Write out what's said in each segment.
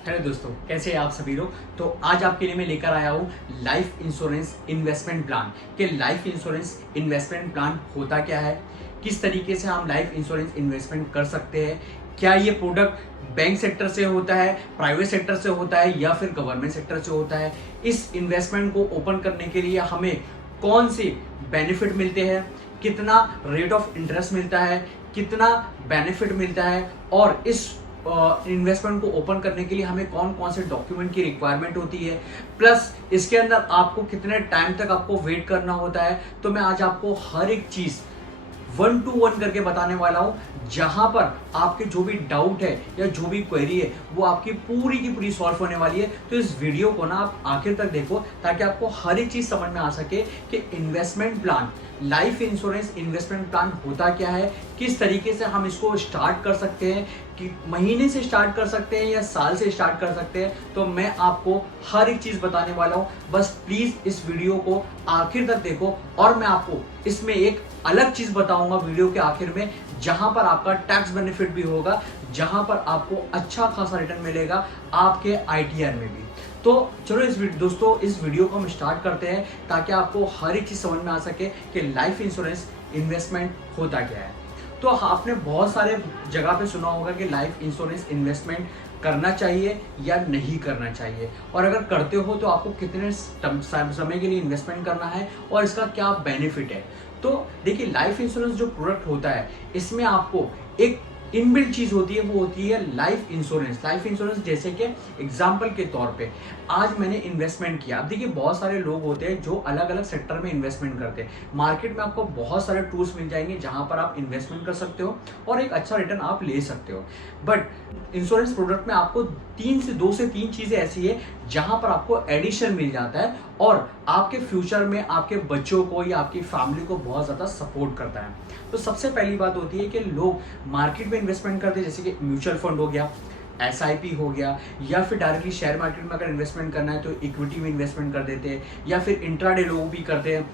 Hello दोस्तों, कैसे हैं आप सभी लोग। तो आज आपके लिए मैं लेकर आया हूँ लाइफ इंश्योरेंस इन्वेस्टमेंट प्लान। कि लाइफ इंश्योरेंस इन्वेस्टमेंट प्लान होता क्या है, किस तरीके से हम लाइफ इंश्योरेंस इन्वेस्टमेंट कर सकते हैं, क्या ये प्रोडक्ट बैंक सेक्टर से होता है, प्राइवेट सेक्टर से होता है या फिर गवर्नमेंट सेक्टर से होता है। इस इन्वेस्टमेंट को ओपन करने के लिए हमें कौन से बेनिफिट मिलते हैं, कितना रेट ऑफ इंटरेस्ट मिलता है, कितना बेनिफिट मिलता है, और इस इन्वेस्टमेंट को ओपन करने के लिए हमें कौन कौन से डॉक्यूमेंट की रिक्वायरमेंट होती है, प्लस इसके अंदर आपको कितने टाइम तक आपको वेट करना होता है। तो मैं आज आपको हर एक चीज 1 to 1 करके बताने वाला हूं, जहां पर आपके जो भी डाउट है या जो भी क्वेरी है वो आपकी पूरी की पूरी सॉल्व होने वाली है। तो इस वीडियो को ना आप आखिर तक देखो ताकि आपको हर एक चीज समझ में आ सके कि investment plan, life insurance investment plan होता क्या है, किस तरीके से हम इसको स्टार्ट कर सकते हैं, कि महीने से स्टार्ट कर सकते हैं या साल से स्टार्ट कर सकते हैं। तो मैं आपको हर एक चीज बताने वाला हूं, बस प्लीज इस वीडियो को आखिर तक देखो। और मैं आपको इसमें एक अलग चीज बताऊंगा वीडियो के आखिर में, जहां पर आपका टैक्स बेनिफिट भी होगा, जहां पर आपको अच्छा खासा रिटर्न मिलेगा आपके आईटीआर में भी। तो चलो दोस्तों इस वीडियो को हम स्टार्ट करते हैं ताकि आपको हर एक चीज समझ में आ सके कि लाइफ इंश्योरेंस इन्वेस्टमेंट होता क्या है। तो आपने बहुत सारे जगह पे सुना होगा कि लाइफ इंश्योरेंस इन्वेस्टमेंट करना चाहिए या नहीं करना चाहिए, और अगर करते हो तो आपको कितने समय के लिए इन्वेस्टमेंट करना है और इसका क्या बेनिफिट है। तो देखिए, लाइफ इंश्योरेंस जो प्रोडक्ट होता है इसमें आपको एक इनबिल्ट चीज होती है, वो होती है लाइफ इंश्योरेंस। लाइफ इंश्योरेंस जैसे कि एग्जांपल के तौर पे आज मैंने इन्वेस्टमेंट किया। अब देखिए, बहुत सारे लोग होते हैं जो अलग अलग सेक्टर में इन्वेस्टमेंट करते हैं। मार्केट में आपको बहुत सारे टूल्स मिल जाएंगे जहां पर आप इन्वेस्टमेंट कर सकते हो और एक अच्छा रिटर्न आप ले सकते हो। बट इंश्योरेंस प्रोडक्ट में आपको 2 से 3 चीजें ऐसी है जहां पर आपको एडिशन मिल जाता है और आपके फ्यूचर में आपके बच्चों को या आपकी फैमिली को बहुत ज्यादा सपोर्ट करता है। तो सबसे पहली बात होती है कि लोग मार्केट में इन्वेस्टमेंट करते हैं, जैसे कि म्यूचुअल फंड हो गया, एसआईपी हो गया, या फिर डायरेक्टली शेयर मार्केट में अगर इन्वेस्टमेंट करना है तो इक्विटी में इन्वेस्टमेंट कर देते हैं, या फिर इंट्राडे लोग भी करते हैं।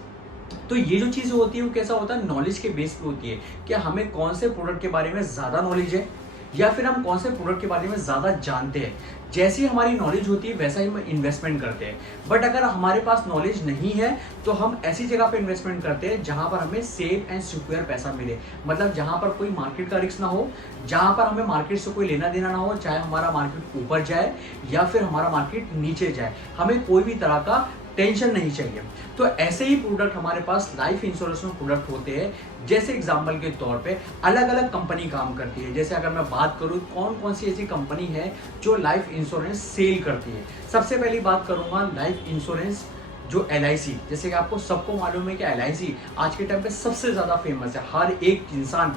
तो ये जो चीज़ होती है वो कैसा होता है, नॉलेज के बेस पे होती है कि हमें कौन से प्रोडक्ट के बारे में ज़्यादा नॉलेज है या फिर हम कौन से प्रोडक्ट के बारे में ज़्यादा जानते हैं। जैसी हमारी नॉलेज होती है वैसा ही हम इन्वेस्टमेंट करते हैं। बट अगर हमारे पास नॉलेज नहीं है तो हम ऐसी जगह पे इन्वेस्टमेंट करते हैं जहां पर हमें सेफ एंड सिक्योर पैसा मिले, मतलब जहां पर कोई मार्केट का रिस्क ना हो, जहां पर हमें मार्केट से कोई लेना देना ना हो, चाहे हमारा मार्केट ऊपर जाए या फिर हमारा मार्केट नीचे जाए, हमें कोई भी तरह का टेंशन नहीं चाहिए। तो ऐसे ही प्रोडक्ट हमारे पास लाइफ इंश्योरेंस में प्रोडक्ट होते हैं। जैसे एग्जांपल के तौर पे अलग अलग कंपनी काम करती है। जैसे अगर मैं बात करूं कौन कौन सी ऐसी कंपनी है जो लाइफ इंश्योरेंस सेल करती है, सबसे पहली बात करूंगा लाइफ इंश्योरेंस जो LIC। जैसे कि आपको सबको मालूम है कि LIC आज के टाइम पे सबसे ज़्यादा फेमस है, हर एक इंसान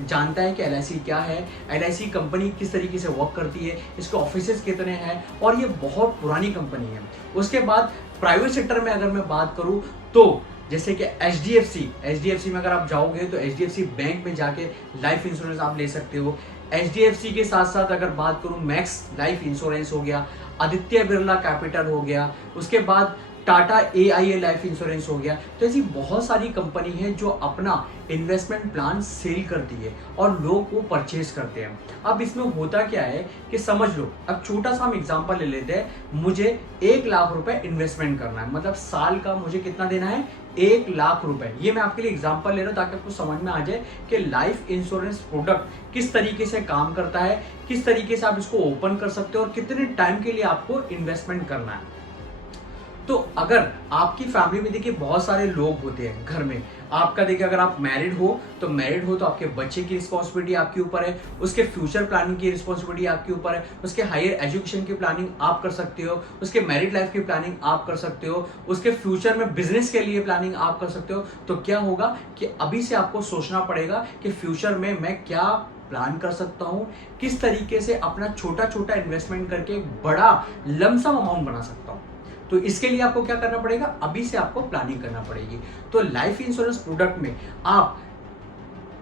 जानता है कि LIC क्या है, LIC कंपनी किस तरीके से वर्क करती है, इसके ऑफिसेज कितने हैं, और ये बहुत पुरानी कंपनी है। उसके बाद प्राइवेट सेक्टर में अगर मैं बात करूं तो जैसे कि HDFC में अगर आप जाओगे तो HDFC बैंक में जाके लाइफ इंश्योरेंस आप ले सकते हो। HDFC के साथ साथ अगर बात करूं मैक्स लाइफ इंश्योरेंस हो गया, आदित्य बिरला कैपिटल हो गया, उसके बाद टाटा AIA लाइफ इंश्योरेंस हो गया। तो ऐसी बहुत सारी कंपनी है जो अपना इन्वेस्टमेंट प्लान सेल करती है और लोग वो परचेज करते हैं। अब इसमें होता क्या है कि समझ लो, अब छोटा सा हम एग्जांपल ले लेते हैं। मुझे 1 लाख रुपए इन्वेस्टमेंट करना है, मतलब साल का मुझे कितना देना है, 1 लाख रुपए। ये मैं आपके लिए एग्जांपल ले रहा हूं ताकि आपको समझ में आ जाए कि लाइफ इंश्योरेंस प्रोडक्ट किस तरीके से काम करता है, किस तरीके से आप इसको ओपन कर सकते हो और कितने टाइम के लिए आपको इन्वेस्टमेंट करना है। तो अगर आपकी फैमिली में देखिए बहुत सारे लोग होते हैं घर में, आपका देखिए अगर आप मैरिड हो तो आपके बच्चे की रिस्पॉन्सिबिलिटी आपके ऊपर है, उसके फ्यूचर प्लानिंग की रिस्पॉन्सिबिलिटी आपके ऊपर है, उसके हायर एजुकेशन की प्लानिंग आप कर सकते हो, उसके मैरिड लाइफ की प्लानिंग आप कर सकते हो, उसके फ्यूचर में बिजनेस के लिए प्लानिंग आप कर सकते हो। तो क्या होगा कि अभी से आपको सोचना पड़ेगा कि फ्यूचर में मैं क्या प्लान कर सकता हूं, किस तरीके से अपना छोटा छोटा इन्वेस्टमेंट करके एक बड़ा लमसम अमाउंट बना सकता हूं। तो इसके लिए आपको क्या करना पड़ेगा, अभी से आपको प्लानिंग करना पड़ेगी। तो लाइफ इंश्योरेंस प्रोडक्ट में आप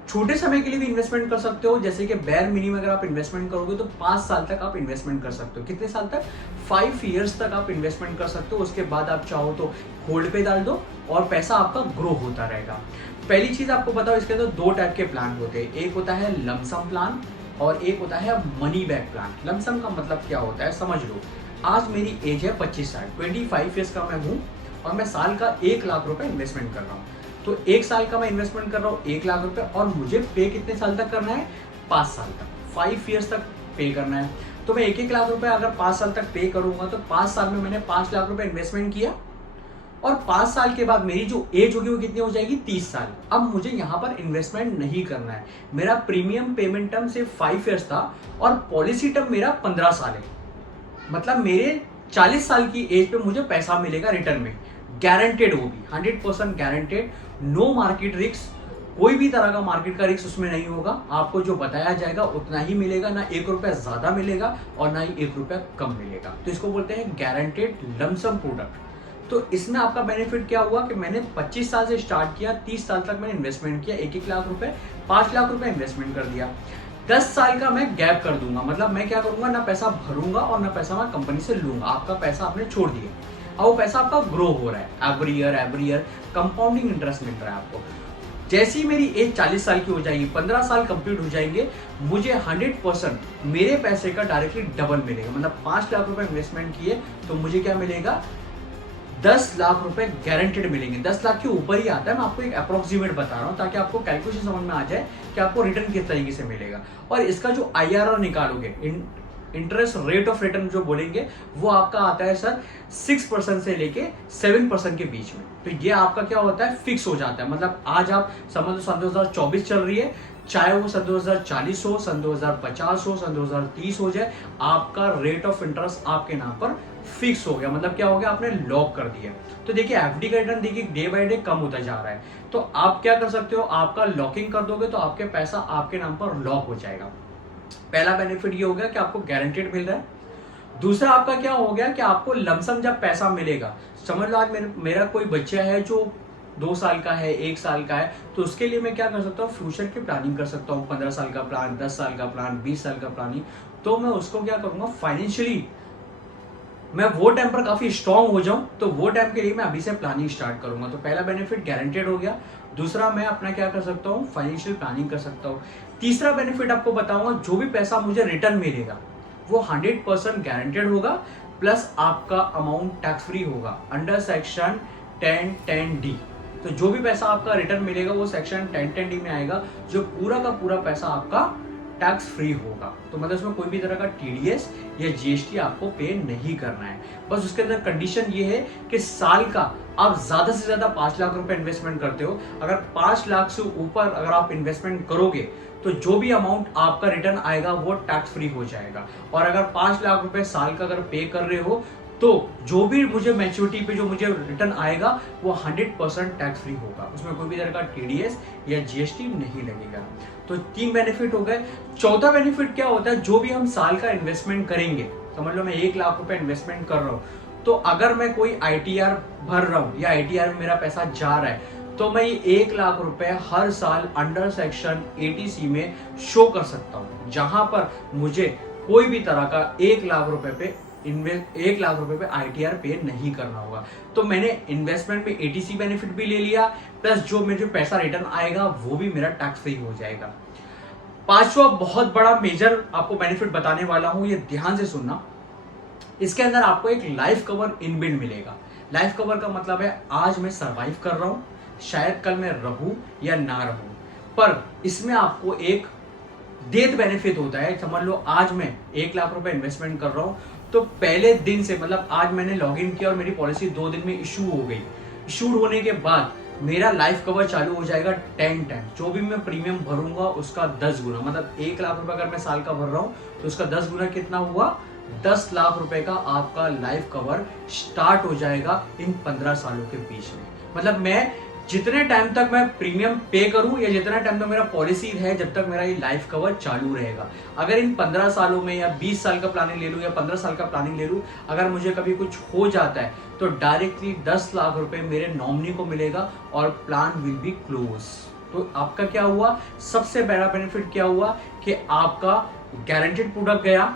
छोटे समय के लिए भी इन्वेस्टमेंट कर सकते हो। जैसे कि बेयर मिनिमम अगर आप इन्वेस्टमेंट करोगे तो 5 साल तक आप इन्वेस्टमेंट कर सकते हो। कितने साल तक, 5 ईयर्स तक आप इन्वेस्टमेंट कर सकते हो। उसके बाद आप चाहो तो होल्ड पे डाल दो और पैसा आपका ग्रो होता रहेगा। पहली चीज आपको बताओ, इसके अंदर 2 टाइप के प्लान होते हैं। एक होता है लमसम प्लान और एक होता है मनी बैक प्लान। लमसम का मतलब क्या होता है समझ लो। आज मेरी एज है 25 साल, 25 ईयर्स का मैं हूँ और मैं साल का 1 लाख रुपए इन्वेस्टमेंट कर रहा हूँ। तो 1 साल का मैं इन्वेस्टमेंट कर रहा हूँ 1 लाख रुपए, और मुझे पे कितने साल तक करना है? 5 साल तक, 5 ईयर्स तक पे करना है। तो मैं 1-1 लाख रुपए अगर 5 साल तक पे करूंगा तो 5 साल में मैंने 5 लाख रुपए इन्वेस्टमेंट किया, और 5 साल के बाद मेरी जो एज होगी वो कितनी हो जाएगी? 30 साल। अब मुझे यहाँ पर इन्वेस्टमेंट नहीं करना है। मेरा प्रीमियम पेमेंट टर्म सिर्फ 5 ईयर्स था और पॉलिसी टर्म मेरा 15 साल है। मतलब मेरे 40 साल की एज पे मुझे पैसा मिलेगा रिटर्न में, गारंटेड, वो भी 100% गारंटेड। नो मार्केट रिस्क, कोई भी तरह का मार्केट का रिस्क उसमें नहीं होगा। आपको जो बताया जाएगा उतना ही मिलेगा, ना 1 रुपया ज्यादा मिलेगा और ना ही 1 रुपया कम मिलेगा। तो इसको बोलते हैं गारंटेड लमसम प्रोडक्ट। तो इसमें आपका बेनिफिट क्या हुआ कि मैंने 25 साल से स्टार्ट किया, 30 साल तक मैंने इन्वेस्टमेंट किया, 1-1 लाख रुपए, 5 लाख रुपए इन्वेस्टमेंट कर दिया। 10 साल का मैं गैप कर दूंगा, मतलब मैं क्या करूंगा, ना पैसा भरूंगा और ना पैसा मैं कंपनी से लूंगा। आपका पैसा आपने छोड़ दिया और वो पैसा आपका ग्रो हो रहा है, एवरी ईयर कंपाउंडिंग इंटरेस्ट मिल रहा है आपको। जैसे ही मेरी एज 40 साल की हो जाएगी, 15 साल कंप्लीट हो जाएंगे, मुझे 100% मेरे पैसे का डायरेक्टली डबल मिलेगा। मतलब 5 लाख रुपए इन्वेस्टमेंट किए तो मुझे क्या मिलेगा? 10 लाख रुपए गारंटेड मिलेंगे। 10 लाख के ऊपर ही आता है, मैं आपको एक अप्रोक्सीमेट बता रहा हूँ ताकि आपको कैलकुलेशन समझ में आ जाए कि आपको रिटर्न किस तरीके से मिलेगा। और इसका जो IRR निकालोगे, इंटरेस्ट रेट ऑफ रिटर्न जो बोलेंगे, वो आपका आता है सर 6% से लेके 7% के बीच में। तो ये आपका क्या होता है? फिक्स हो जाता है। मतलब आज आप समझ लो सन 2024 चल रही है, चाहे वो सन 2040 हो, सन 2050 हो, सन 2030 हो जाए, आपका रेट ऑफ इंटरेस्ट आपके नाम पर फिक्स हो गया। मतलब क्या हो गया? आपने लॉक कर दिया। तो देखिए FD का रिटर्न देखिए डे बाय डे कम होता जा रहा है। तो आप क्या कर सकते हो? आपका लॉकिंग कर दोगे तो आपके पैसा आपके नाम पर लॉक हो जाएगा। पहला बेनिफिट ये हो गया कि आपको गारंटेड मिल रहा है। दूसरा आपका क्या हो गया कि आपको लमसम जब पैसा मिलेगा, समझ लो आज मेरा कोई बच्चा है जो 2 साल का है, 1 साल का है, तो उसके लिए मैं क्या कर सकता हूँ? फ्यूचर की प्लानिंग कर सकता हूँ। 15 साल का प्लान, 10 साल का प्लान, 20 साल का प्लानिंग। तो मैं उसको क्या करूंगा? फाइनेंशियली मैं वो टाइम पर काफी स्ट्रांग हो जाऊं, तो वो टाइम के लिए मैं अभी से प्लानिंग स्टार्ट करूंगा। तो पहला बेनिफिट गारंटेड हो गया। दूसरा मैं अपना क्या कर सकता हूँ? फाइनेंशियल प्लानिंग कर सकता हूँ। तीसरा बेनिफिट आपको बताऊंगा, जो भी पैसा मुझे रिटर्न मिलेगा वो 100% गारंटेड होगा, प्लस आपका अमाउंट टैक्स फ्री होगा अंडर सेक्शन 1010D। तो जो भी पैसा आपका रिटर्न मिलेगा वो सेक्शन 1010D में आएगा, जो पूरा का पूरा पैसा आपका टैक्स फ्री होगा। तो मतलब उसमें कोई भी तरह का TDS या GST आपको पे नहीं करना है। बस उसके अंदर कंडीशन ये है कि साल का आप ज्यादा से ज्यादा 5 लाख रुपए इन्वेस्टमेंट करते हो। अगर 5 लाख से ऊपर अगर आप इन्वेस्टमेंट करोगे तो जो भी अमाउंट आपका रिटर्न आएगा वो टैक्स फ्री हो जाएगा। और अगर 5 लाख रुपए साल का अगर पे कर रहे हो तो जो भी मुझे मैच्योरिटी पे जो मुझे रिटर्न आएगा वो 100% टैक्स फ्री होगा। उसमें कोई भी तरह का TDS या GST नहीं लगेगा। तो 3 बेनिफिट हो गए। चौथा बेनिफिट क्या होता है? जो भी हम साल का इन्वेस्टमेंट करेंगे, समझ लो मैं 1 लाख रुपए इन्वेस्टमेंट कर रहा हूँ, तो अगर मैं कोई ITR भर रहा हूँ या ITR में मेरा पैसा जा रहा है, तो मैं ये 1 लाख रुपए हर साल अंडर सेक्शन 80C में शो कर सकता हूँ, जहां पर मुझे कोई भी तरह का 1 लाख रुपए पे 1 लाख रुपए पे ITR पे नहीं करना होगा। तो मैंने इन्वेस्टमेंट में 80C बेनिफिट भी ले लिया, प्लस जो मुझे पैसा रिटर्न आएगा वो भी मेरा टैक्स फ्री हो जाएगा। पांचवा बहुत बड़ा मेजर आपको बेनिफिट बताने वाला हूं, ये ध्यान से सुनना। इसके अंदर आपको एक लाइफ कवर इनबिल्ट मिलेगा। लाइफ कवर का मतलब है आज मैं सरवाइव कर रहा हूं, शायद कल मैं रहूं या ना रहूं, पर इसमें आपको एक डेथ बेनिफिट होता है। समझ लो आज मैं 1 लाख रुपए इन्वेस्टमेंट कर रहा हूं, तो पहले दिन से, मतलब आज मैंने लॉगिन किया और मेरी पॉलिसी 2 दिन में इशू हो गई। इशूड होने के बाद मेरा लाइफ कवर चालू हो जाएगा 10 टाइम। जो भी मैं प्रीमियम भरूंगा उसका 10 गुना, मतलब 1 लाख रुपए अगर मैं साल का भर रहा हूं तो उसका 10 गुना कितना हुआ? 10 लाख रुपए का आपका लाइफ कवर स्टार्ट हो जाएगा इन 15 सालों के बीच में। मतलब मैं जितने टाइम तक मैं प्रीमियम पे करूं या जितना टाइम तक मेरा पॉलिसी है, जब तक मेरा ये लाइफ कवर चालू रहेगा। अगर इन 15 सालों में या 20 साल का प्लानिंग ले लूं या 15 साल का प्लानिंग ले लूं, अगर मुझे कभी कुछ हो जाता है तो डायरेक्टली 10 लाख रुपए मेरे नॉमिनी को मिलेगा और प्लान विल बी क्लोज। तो आपका क्या हुआ? सबसे बड़ा बेनिफिट क्या हुआ कि आपका गारंटेड प्रोडक्ट गया।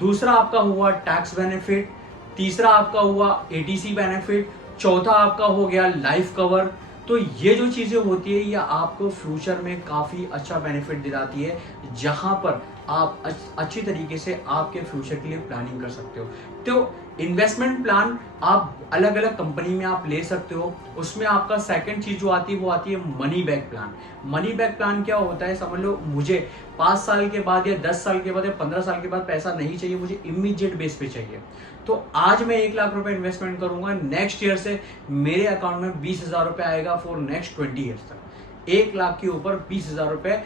दूसरा आपका हुआ टैक्स बेनिफिट। तीसरा आपका हुआ ATC बेनिफिट। चौथा आपका हो गया लाइफ कवर। तो ये जो चीजें होती है ये आपको फ्यूचर में काफी अच्छा बेनिफिट दिलाती है, जहां पर आप अच्छी तरीके से आपके फ्यूचर के लिए प्लानिंग कर सकते हो। तो इन्वेस्टमेंट प्लान आप अलग अलग कंपनी में आप ले सकते हो। उसमें आपका सेकंड चीज जो आती है वो आती है money back plan. Money back plan क्या होता है, समझ लो मुझे 5 साल के बाद या 10 साल के बाद या 15 साल के बाद पैसा नहीं चाहिए, मुझे इमीडिएट बेस पे चाहिए। तो आज मैं 1 लाख रुपए इन्वेस्टमेंट करूंगा, नेक्स्ट ईयर से मेरे अकाउंट में 20,000 रुपए आएगा फॉर नेक्स्ट 20 ईयर्स तक। 1 लाख के ऊपर 20,000 रुपए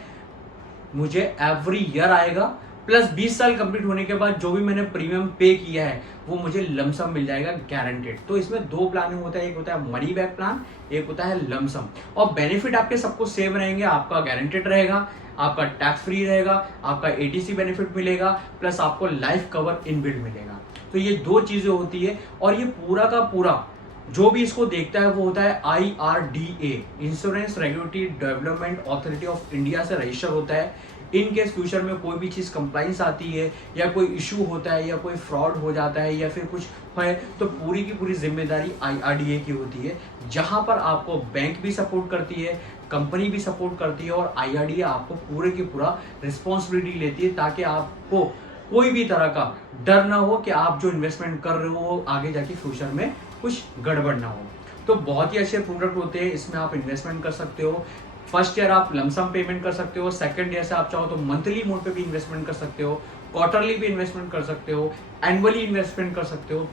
मुझे एवरी ईयर आएगा, प्लस 20 साल कंप्लीट होने के बाद जो भी मैंने प्रीमियम पे किया है वो मुझे लमसम मिल जाएगा गारंटेड। तो इसमें 2 प्लानिंग होता है, एक होता है मनी बैक प्लान, एक होता है लमसम। और बेनिफिट आपके सबको सेम रहेंगे, आपका गारंटेड रहेगा, आपका टैक्स फ्री रहेगा, आपका एटीसी बेनिफिट मिलेगा, प्लस आपको लाइफ कवर इनबिल्ट मिलेगा। तो ये 2 चीजें होती है। और ये पूरा का पूरा जो भी इसको देखता है वो होता है IRDA, insurance regulatory development authority of India से रजिस्टर होता है। इन केस फ्यूचर में कोई भी चीज कंप्लाइंस आती है या कोई इशू होता है या कोई फ्रॉड हो जाता है या फिर कुछ है तो पूरी की पूरी जिम्मेदारी IRDA की होती है, जहां पर आपको बैंक भी सपोर्ट करती है, कंपनी भी सपोर्ट करती है और IRDA आपको पूरे की पूरा रिस्पॉन्सिबिलिटी लेती है, ताकि आपको कोई भी तरह का डर ना हो कि आप जो इन्वेस्टमेंट कर रहे हो आगे जाके फ्यूचर में कुछ गड़बड़ ना हो। तो बहुत ही अच्छे प्रोडक्ट होते हैं, इसमें आप इन्वेस्टमेंट कर सकते हो। फर्स्ट ईयर आप लमसम पेमेंट कर सकते हो, सेकंड ईयर से आप चाहो तो मंथली मोड पे भी इन्वेस्टमेंट कर सकते हो, क्वार्टरली भी इन्वेस्टमेंट कर सकते हो, एनुअली इन्वेस्टमेंट कर सकते हो।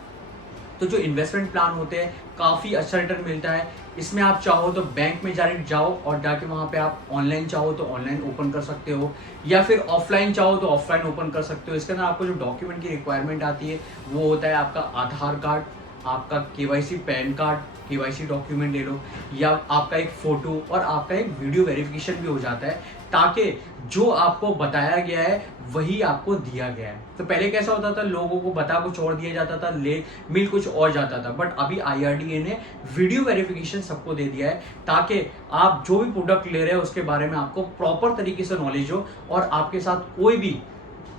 तो जो इन्वेस्टमेंट प्लान होते हैं काफ़ी अच्छा रिटर्न मिलता है। इसमें आप चाहो तो बैंक में डायरेक्ट जाओ और जाके वहाँ पे आप ऑनलाइन चाहो तो ऑनलाइन ओपन कर सकते हो, या फिर ऑफलाइन चाहो तो ऑफलाइन ओपन कर सकते हो। इसके अंदर आपको जो डॉक्यूमेंट की रिक्वायरमेंट आती है वो होता है आपका आधार कार्ड, आपका KYC pan card, KYC document ले लो, या आपका एक फोटो और आपका एक वीडियो वेरिफिकेशन भी हो जाता है, ताकि जो आपको बताया गया है वही आपको दिया गया है। तो पहले कैसा होता था, लोगों को बता कुछ और दिया जाता था, मिल कुछ और जाता था, बट अभी IRDA ने वीडियो वेरिफिकेशन सबको दे दिया है, ताकि आप जो भी प्रोडक्ट ले रहे हो उसके बारे में आपको प्रॉपर तरीके से नॉलेज हो और आपके साथ कोई भी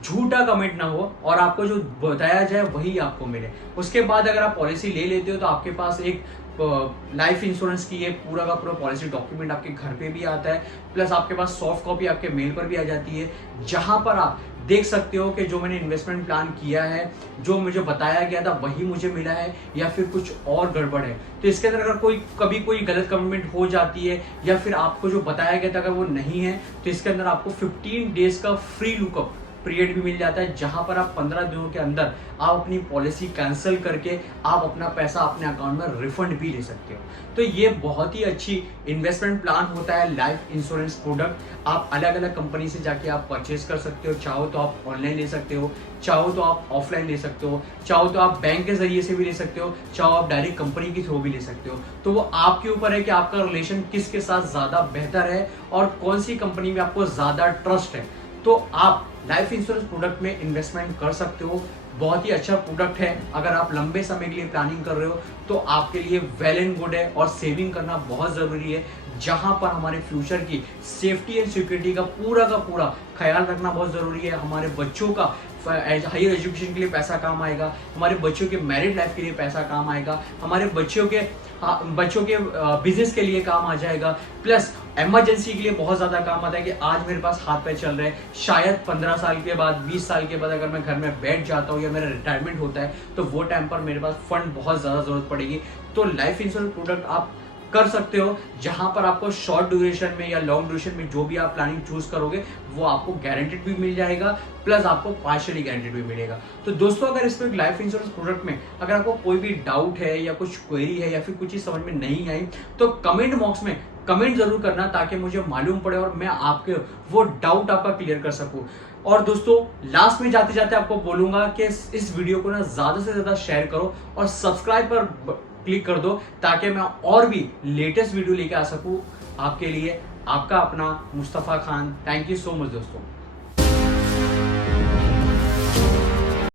झूठा कमेंट ना हो और आपको जो बताया जाए वही आपको मिले। उसके बाद अगर आप पॉलिसी ले लेते हो तो आपके पास एक लाइफ इंश्योरेंस की एक पूरा का पूरा पॉलिसी डॉक्यूमेंट आपके घर पे भी आता है, प्लस आपके पास सॉफ्ट कॉपी आपके मेल पर भी आ जाती है, जहां पर आप देख सकते हो कि जो मैंने इन्वेस्टमेंट प्लान किया है, जो मुझे बताया गया था वही मुझे मिला है या फिर कुछ और गड़बड़ है। तो इसके अंदर अगर कभी कोई गलत कमेंट हो जाती है या फिर आपको जो बताया गया था अगर वो नहीं है, तो इसके अंदर आपको 15 डेज का फ्री लुकअप पीरियड भी मिल जाता है, जहां पर आप 15 दिनों के अंदर आप अपनी पॉलिसी कैंसिल करके आप अपना पैसा अपने अकाउंट में रिफंड भी ले सकते हो। तो ये बहुत ही अच्छी इन्वेस्टमेंट प्लान होता है लाइफ इंश्योरेंस प्रोडक्ट। आप अलग अलग कंपनी से जाके आप परचेज कर सकते हो, चाहो तो आप ऑनलाइन ले सकते हो, चाहो तो आप ऑफलाइन ले सकते हो, चाहो तो आप बैंक के जरिए से भी ले सकते हो, चाहो आप डायरेक्ट कंपनी के थ्रू भी ले सकते हो। तो वो आपके ऊपर है कि आपका रिलेशन किसके साथ ज्यादा बेहतर है और कौन सी कंपनी में आपको ज्यादा ट्रस्ट है। तो आप लाइफ इंश्योरेंस प्रोडक्ट में इन्वेस्टमेंट कर सकते हो। बहुत ही अच्छा प्रोडक्ट है, अगर आप लंबे समय के लिए प्लानिंग कर रहे हो तो आपके लिए वेल एंड गुड है। और सेविंग करना बहुत जरूरी है, जहां पर हमारे फ्यूचर की सेफ्टी एंड सिक्योरिटी का पूरा ख्याल रखना बहुत जरूरी है। हमारे बच्चों का हायर एजुकेशन के लिए पैसा काम आएगा, हमारे बच्चों के मैरिड लाइफ के लिए पैसा काम आएगा, हमारे बच्चों के बिजनेस के लिए काम आ जाएगा, प्लस इमरजेंसी के लिए बहुत ज्यादा काम आता है कि आज मेरे पास हाथ पैर चल रहे हैं, शायद 15 साल के बाद 20 साल के बाद अगर मैं घर में बैठ जाता हूँ या मेरा रिटायरमेंट होता है तो वो टाइम पर मेरे पास फंड बहुत ज्यादा जरूरत पड़ेगी। तो लाइफ इंश्योरेंस प्रोडक्ट आप कर सकते हो, जहां पर आपको शॉर्ट ड्यूरेशन में या लॉन्ग ड्यूरेशन में जो भी आप प्लानिंग चूज करोगे वो आपको गारंटेड भी मिल जाएगा, प्लस आपको पार्शियली गारंटेड भी मिलेगा। तो दोस्तों, अगर इसमें लाइफ इंश्योरेंस प्रोडक्ट में अगर आपको कोई भी डाउट है या कुछ क्वेरी है या फिर कुछ चीज समझ में नहीं आई तो कमेंट बॉक्स में कमेंट जरूर करना, ताकि मुझे मालूम पड़े और मैं आपके वो डाउट आपका क्लियर कर सकूं। और दोस्तों, लास्ट में जाते जाते आपको बोलूंगा कि इस वीडियो को ना ज्यादा से ज्यादा शेयर करो और सब्सक्राइब पर क्लिक कर दो, ताकि मैं और भी लेटेस्ट वीडियो लेके आ सकूं आपके लिए। आपका अपना Mustafa Khan. Thank you so much दोस्तों।